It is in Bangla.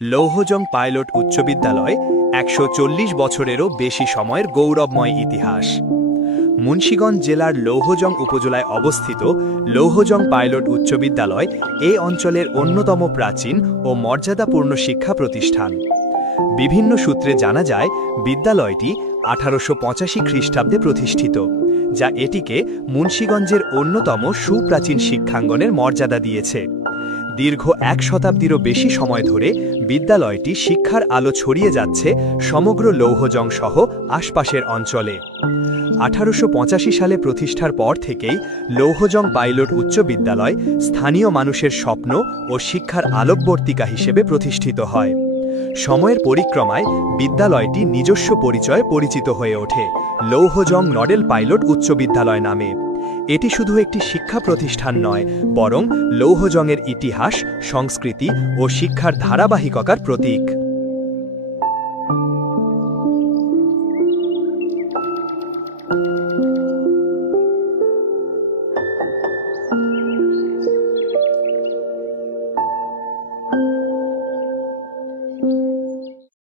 লৌহজং পাইলট উচ্চ বিদ্যালয় একশো চল্লিশ বছরেরও বেশি সময়ের গৌরবময় ইতিহাস। মুন্সীগঞ্জ জেলার লৌহজং উপজেলায় অবস্থিত লৌহজং পাইলট উচ্চ বিদ্যালয় এ অঞ্চলের অন্যতম প্রাচীন ও মর্যাদাপূর্ণ শিক্ষা প্রতিষ্ঠান। বিভিন্ন সূত্রে জানা যায়, বিদ্যালয়টি আঠারোশো পঁচাশি খ্রিস্টাব্দে প্রতিষ্ঠিত, যা এটিকে মুন্সীগঞ্জের অন্যতম সুপ্রাচীন শিক্ষাঙ্গনের মর্যাদা দিয়েছে। দীর্ঘ এক শতাব্দীরও বেশি সময় ধরে বিদ্যালয়টি শিক্ষার আলো ছড়িয়ে যাচ্ছে সমগ্র লৌহজং সহ আশপাশের অঞ্চলে। আঠারোশো পঁচাশি সালে প্রতিষ্ঠার পর থেকেই লৌহজং পাইলট উচ্চ বিদ্যালয় স্থানীয় মানুষের স্বপ্ন ও শিক্ষার আলোকবর্তিকা হিসেবে প্রতিষ্ঠিত হয়। সময়ের পরিক্রমায় বিদ্যালয়টি নিজস্ব পরিচয়ে পরিচিত হয়ে ওঠে। লৌহজং নডেল পাইলট উচ্চ বিদ্যালয় নামে। এটি শুধু একটি শিক্ষা প্রতিষ্ঠান নয় বরং লৌহজংয়ের ইতিহাস সংস্কৃতি ও শিক্ষার ধারাবাহিকতার প্রতীক।